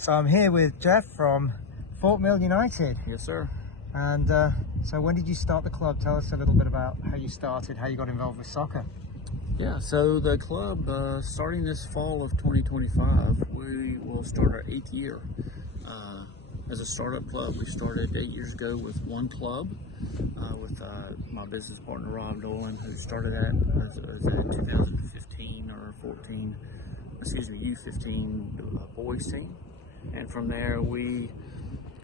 So I'm here with Jeff from Fort Mill United. Yes, sir. And so when did you start the club? Tell us a little bit about how you started, how you got involved with soccer. Yeah, so the club, starting this fall of 2025, we will start our 8th year. As a startup club, we started 8 years ago with one club, with my business partner, Rob Dolan, who started that as a 2015 or 14, U15 boys team. And from there, we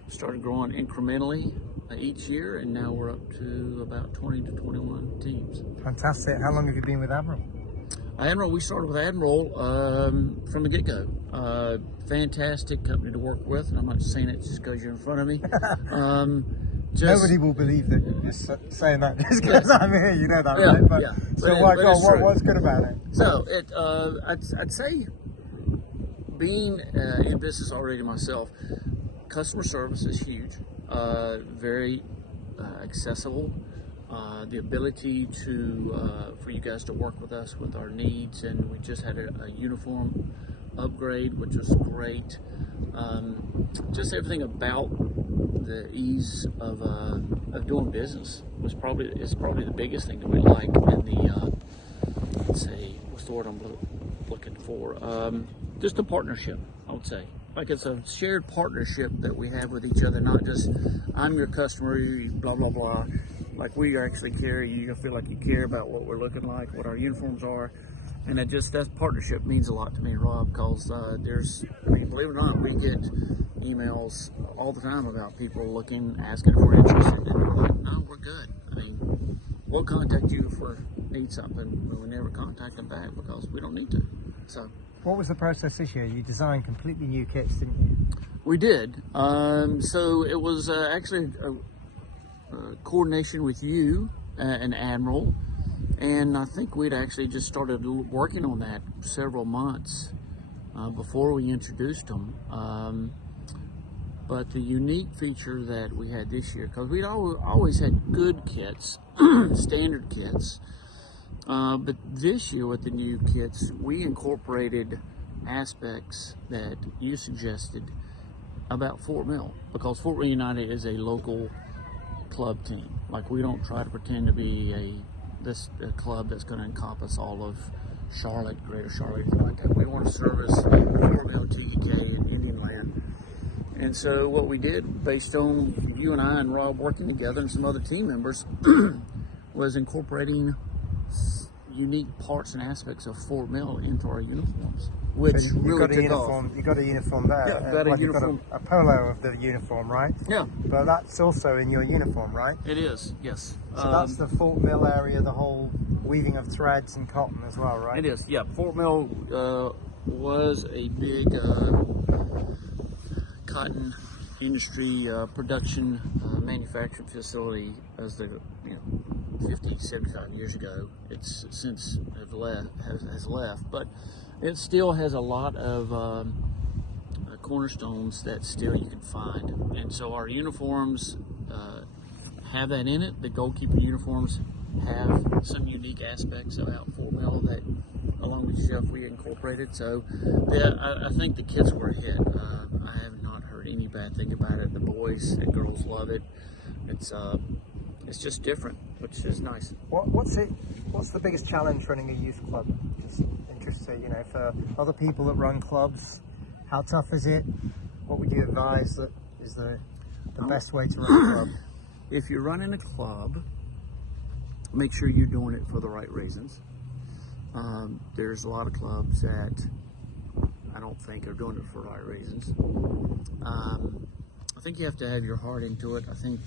started growing incrementally each year, and now we're up to about 20 to 21 teams. Fantastic. How long have you been with Admiral? Admiral, we started with Admiral from the get-go. Fantastic company to work with, and I'm not saying it just because you're in front of me. Nobody will believe that you're just saying that just because I'm here, you know that, yeah, right? But, yeah. So what's good about it? So, I'd say, being in business already myself, customer service is huge, very accessible. The ability for you guys to work with us with our needs, and we just had a uniform upgrade, which was great. Just everything about the ease of doing business is probably the biggest thing that we like. And the let's say, what's the word I'm looking for? Just a partnership, I would say. Like, it's a shared partnership that we have with each other, not just I'm your customer, blah blah blah. Like, we actually care. You feel like you care about what we're looking like, what our uniforms are, and that partnership means a lot to me, Rob. Because believe it or not, we get emails all the time about people asking if we're interested, and we're like, no, we're good. I mean, we'll contact you if we need something, but we never contact them back because we don't need to. So. What was the process this year? You designed completely new kits, didn't you? We did. So it was actually a coordination with you and Admiral, and I think we'd actually just started working on that several months before we introduced them. But the unique feature that we had this year, because we'd always had good kits, standard kits, but this year with the new kits, we incorporated aspects that you suggested about Fort Mill, because Fort Mill United is a local club team. Like, we don't try to pretend to be a club that's going to encompass all of Charlotte, Greater Charlotte, anything like that. We want to service Fort Mill, TEK, and Indian Land. And so what we did, based on you and I and Rob working together and some other team members, was incorporating unique parts and aspects of Fort Mill into our uniforms, which so really took off. You got a uniform there. Yeah, got a uniform. Got a polo of the uniform, right? Yeah. But that's also in your uniform, right? It is, yes. So that's the Fort Mill area, the whole weaving of threads and cotton as well, right? It is, yeah. Fort Mill was a big cotton industry production manufacturing facility as the 50, 75 years ago. It's since has left, but it still has a lot of cornerstones that still you can find. And so our uniforms have that in it. The goalkeeper uniforms have some unique aspects about Fort Mill that, along with Jeff, we incorporated. So yeah, I think the kids were a hit. I have not heard any bad thing about it. The boys and girls love it. It's just different, which is nice. What's the biggest challenge running a youth club? Just interested, for other people that run clubs, how tough is it? What would you advise that is the best way to run a club? If you're running a club, make sure you're doing it for the right reasons. There's a lot of clubs that I don't think are doing it for the right reasons. I think you have to have your heart into it. I think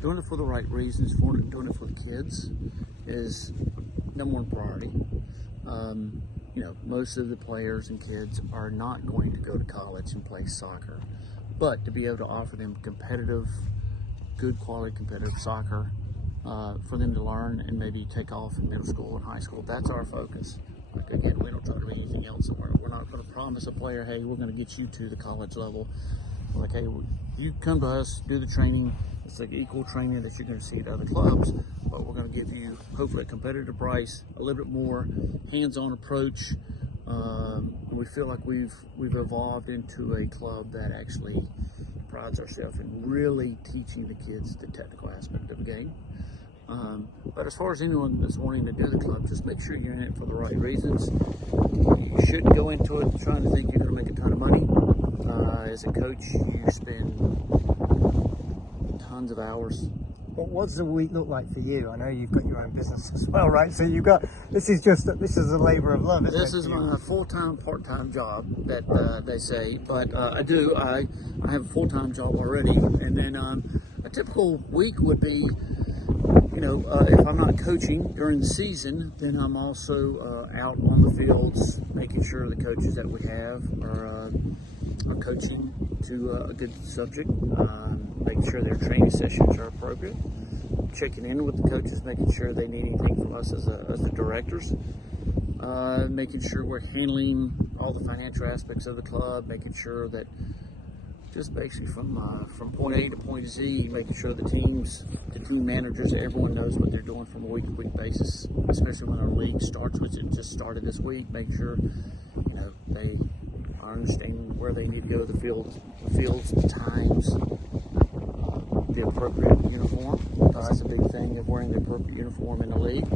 doing it for the right reasons, doing it for the kids, is number one priority. Most of the players and kids are not going to go to college and play soccer, but to be able to offer them good quality competitive soccer for them to learn and maybe take off in middle school and high school, that's our focus. Like, again, we don't try to be anything else. We're not going to promise a player, hey, we're going to get you to the college level. We're like, hey, you come to us, do the training. It's like equal training that you're going to see at other clubs, but we're going to give you hopefully a competitive price, a little bit more hands-on approach, We feel like we've evolved into a club that actually prides ourselves in really teaching the kids the technical aspect of the game. But as far as anyone that's wanting to do the club, just make sure you're in it for the right reasons. You shouldn't go into it trying to think you're going to make a ton of money. As a coach, you spend tons of hours. But what does a week look like for you? I know you've got your own business as well, right? So this is a labor of love, isn't it? This is my full-time, part-time job that they say, but I have a full-time job already, and then a typical week would be, if I'm not coaching during the season, then I'm also out on the fields making sure the coaches that we have are coaching to a good subject, making sure their training sessions are appropriate, checking in with the coaches, making sure they need anything from us as the directors, making sure we're handling all the financial aspects of the club, making sure that just basically from point A to point Z, making sure the team managers, everyone knows what they're doing from a week-to-week basis, especially when our league starts, which it just started this week. Make sure they are understanding where they need to go to the fields, the times, the appropriate uniform. That's a big thing of wearing the appropriate uniform in the league.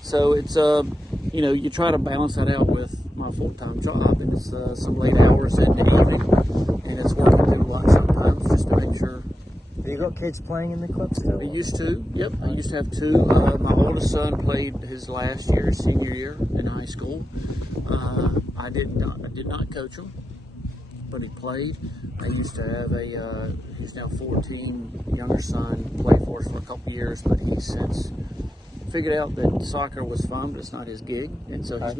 So it's you try to balance that out with my full-time job, and it's some late hours in the evening, and it's working through a lot sometimes just to make sure. Have you got kids playing in the club still? I used to, yep. I used to have two. My oldest son played his last year, senior year in high school. I did not coach him, but he played. I used to have he's now 14, younger son, played for us for a couple years, but he's since figured out that soccer was fun, but it's not his gig, and so he's